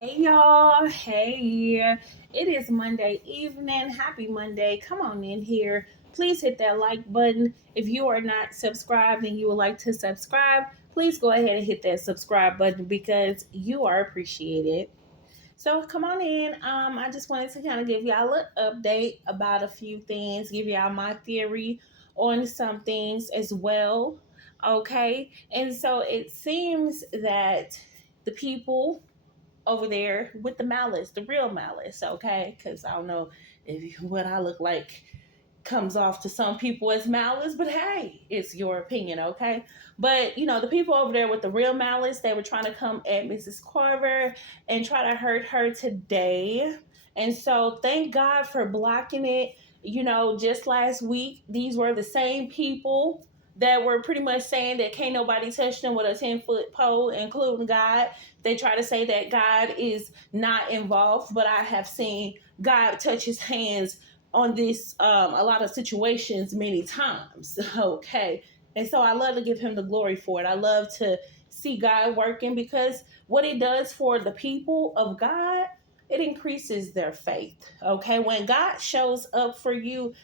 Hey y'all, hey, it is Monday evening. Happy Monday. Come on in here. Please hit that like button. If you are not subscribed and you would like to subscribe, please go ahead and hit that subscribe button because you are appreciated. So come on in. I just wanted to kind of give y'all an update about a few things, give y'all my theory on some things as well. Okay. And so it seems that the people over there with the malice, the real malice, okay? Because I don't know if what I look like comes off to some people as malice, but hey, it's your opinion, okay? But the people over there with the real malice, they were trying to come at Mrs. Carver and try to hurt her today. And so thank God for blocking it. Just last week, these were the same people that were pretty much saying that can't nobody touch them with a 10-foot pole, including God. They try to say that God is not involved, but I have seen God touch his hands on this a lot of situations many times. Okay. And so I love to give him the glory for it. I love to see God working because what it does for the people of God, it increases their faith. Okay. When God shows up for you,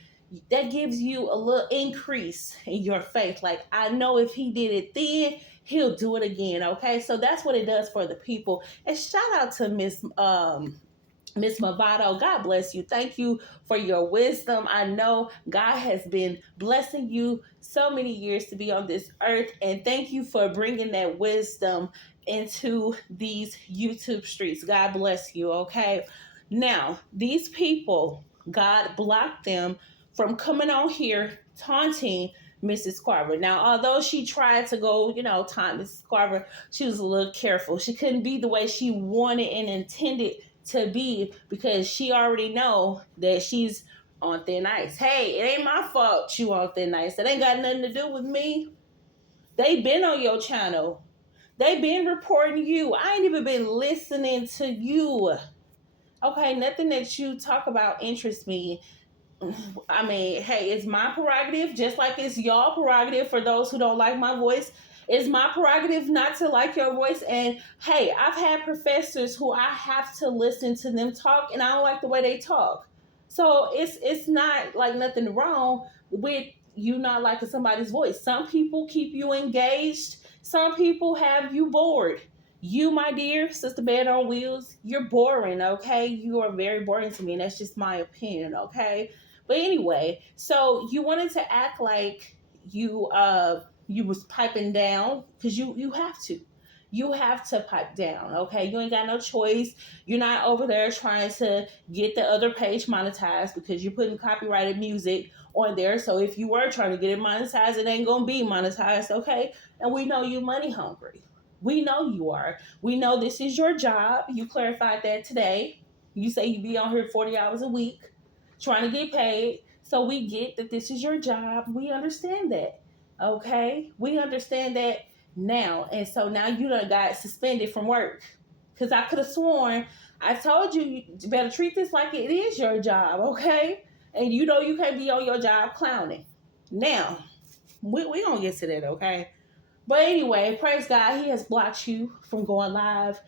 that gives you a little increase in your faith. Like, I know if he did it then, he'll do it again. Okay. So that's what it does for the people. And shout out to Miss Movado, God bless you. Thank you for your wisdom. I know God has been blessing you so many years to be on this earth, and thank you for bringing that wisdom into these YouTube streets. God bless you, okay? Now, these people, God blocked them from coming on here taunting Mrs. Carver. Now, although she tried to go, taunt Mrs. Carver, she was a little careful. She couldn't be the way she wanted and intended to be because she already know that she's on thin ice. Hey, it ain't my fault you on thin ice. That ain't got nothing to do with me. They been on your channel. They been reporting you. I ain't even been listening to you. Okay, nothing that you talk about interests me. I mean, hey, it's my prerogative, just like it's y'all prerogative for those who don't like my voice. It's my prerogative not to like your voice. And hey, I've had professors who I have to listen to them talk, and I don't like the way they talk. So it's not like nothing wrong with you not liking somebody's voice. Some people keep you engaged. Some people have you bored. You, my dear sister bed on wheels, you're boring, okay? You are very boring to me, and that's just my opinion, okay? But anyway, so you wanted to act like you was piping down because you have to. You have to pipe down, okay? You ain't got no choice. You're not over there trying to get the other page monetized because you're putting copyrighted music on there. So if you were trying to get it monetized, it ain't gonna be monetized, okay? And we know you money hungry. We know you are. We know this is your job. You clarified that today. You say you be on here 40 hours a week trying to get paid. So we get that this is your job. We understand that. Okay? We understand that now. And so now you done got suspended from work. Because I could have sworn I told you you better treat this like it is your job, okay? And you know you can't be on your job clowning. Now, we gonna get to that, okay? But anyway, praise God, he has blocked you from going live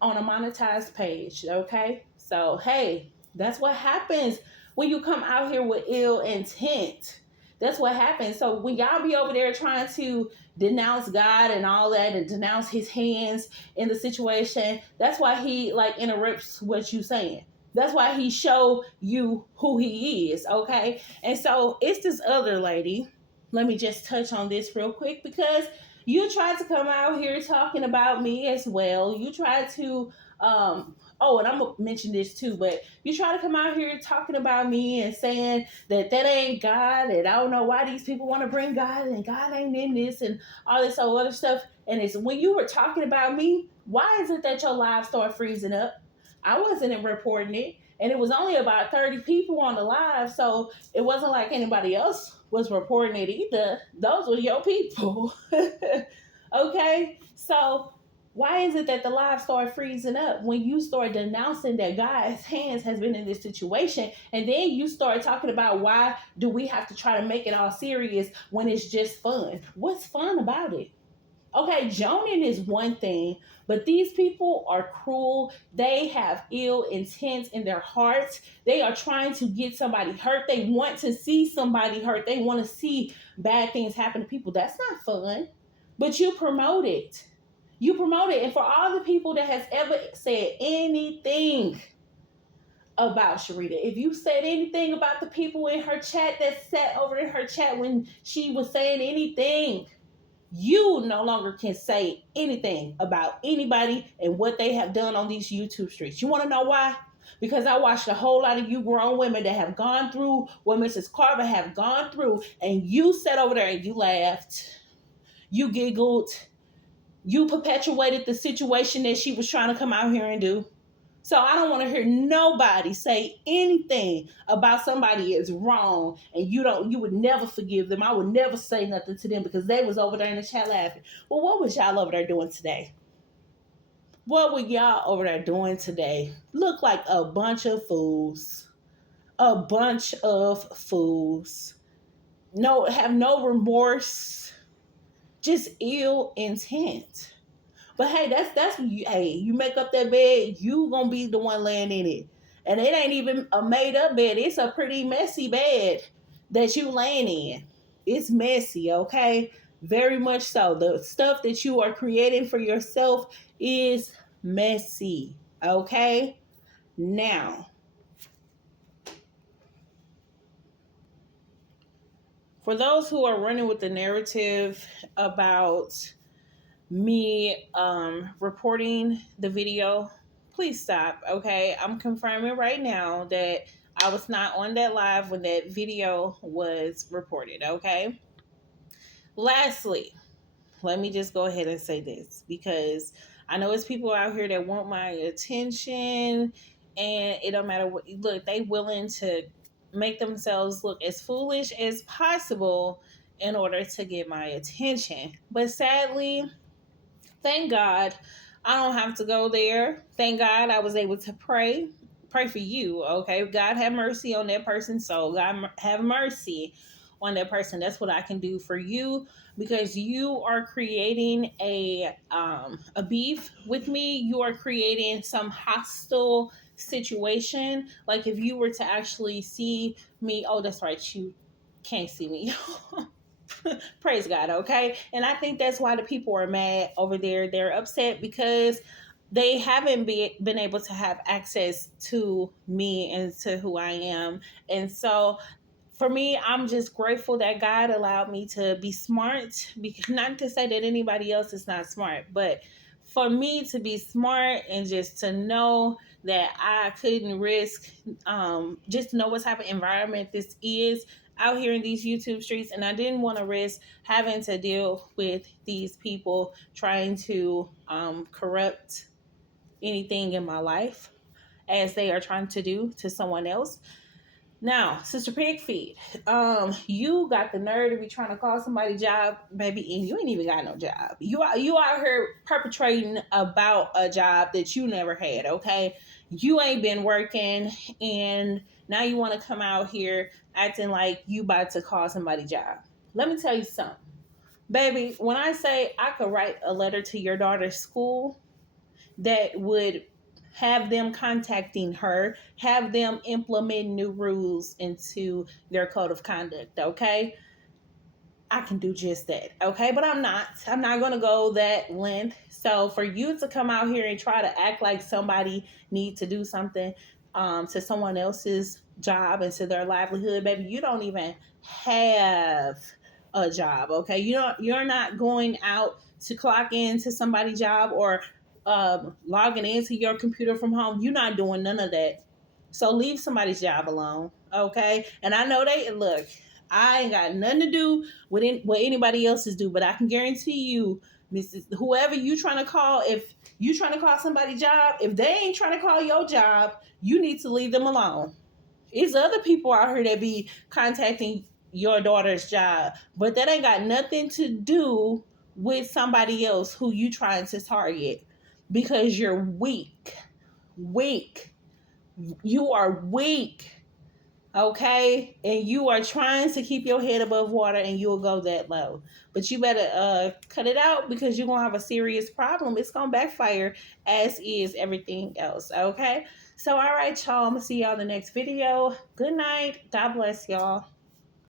on a monetized page, okay? So, hey, that's what happens when you come out here with ill intent. That's what happens. So, when y'all be over there trying to denounce God and all that and denounce his hands in the situation, that's why he like interrupts what you saying. That's why he show you who he is, okay? And so, it's this other lady. Let me just touch on this real quick because you tried to come out here talking about me as well. You tried to, and I'm gonna mention this too, but you try to come out here talking about me and saying that ain't God, and I don't know why these people want to bring God, and God ain't in this, and all this other stuff. And it's when you were talking about me, why is it that your live started freezing up? I wasn't reporting it, and it was only about 30 people on the live, so it wasn't like anybody else was reporting it either. Those were your people. Okay? So why is it that the live start freezing up when you start denouncing that God's hands has been in this situation, and then you start talking about why do we have to try to make it all serious when it's just fun? What's fun about it? Okay, joning is one thing, but these people are cruel. They have ill intent in their hearts. They are trying to get somebody hurt. They want to see somebody hurt. They want to see bad things happen to people. That's not fun. But you promote it. You promote it. And for all the people that has ever said anything about Sharita, if you said anything about the people in her chat that sat over in her chat when she was saying anything, you no longer can say anything about anybody and what they have done on these YouTube streets. You want to know why? Because I watched a whole lot of you grown women that have gone through what Mrs. Carver have gone through, and you sat over there and you laughed, you giggled, you perpetuated the situation that she was trying to come out here and do. So I don't want to hear nobody say anything about somebody is wrong and you would never forgive them. I would never say nothing to them because they was over there in the chat laughing. Well, what was y'all over there doing today? What were y'all over there doing today? Look like a bunch of fools. A bunch of fools. No, have no remorse. Just ill intent. But hey, that's hey, you make up that bed, you gonna be the one laying in it. And it ain't even a made up bed. It's a pretty messy bed that you laying in. It's messy, okay? Very much so. The stuff that you are creating for yourself is messy. Okay? Now, for those who are running with the narrative about me reporting the video, please stop. Okay, I'm confirming right now that I was not on that live when that video was reported. Okay, lastly, let me just go ahead and say this, because I know it's people out here that want my attention, and it don't matter what. Look, they willing to make themselves look as foolish as possible in order to get my attention. But sadly, thank God I don't have to go there. Thank God I was able to pray for you. Okay, God have mercy on that person's soul. God have mercy on that person. That's what I can do for you, because you are creating a beef with me. You are creating some hostile situation. Like if you were to actually see me, oh, that's right, you can't see me. Praise God, okay? And I think that's why the people are mad over there. They're upset because they haven't been able to have access to me and to who I am. And so for me, I'm just grateful that God allowed me to be smart. Because, not to say that anybody else is not smart, but for me to be smart and just to know that I couldn't risk, just to know what type of environment this is out here in these YouTube streets, and I didn't want to risk having to deal with these people trying to corrupt anything in my life as they are trying to do to someone else. Now, Sister Pigfeet, you got the nerve to be trying to call somebody job, baby, and you ain't even got no job. You out here perpetrating about a job that you never had, okay? You ain't been working, and now you want to come out here acting like you about to call somebody job. Let me tell you something. Baby, when I say I could write a letter to your daughter's school that would have them contacting her, have them implement new rules into their code of conduct, okay? I can do just that, okay? But I'm not going to go that length. So for you to come out here and try to act like somebody needs to do something to someone else's job and to their livelihood, baby, you don't even have a job, okay? You're not going out to clock into somebody's job or logging into your computer from home. You're not doing none of that. So leave somebody's job alone, okay? And I know they look. I ain't got nothing to do with what anybody else's do, but I can guarantee you, Mrs. Whoever you trying to call, if you trying to call somebody's job, if they ain't trying to call your job, you need to leave them alone. It's other people out here that be contacting your daughter's job, but that ain't got nothing to do with somebody else who you trying to target, because you're weak. You are weak. okay, and you are trying to keep your head above water and you'll go that low. But you better cut it out because you're gonna have a serious problem. It's gonna backfire, as is everything else. Okay, so all right, y'all, I'm gonna see y'all in the next video. Good night. God bless y'all.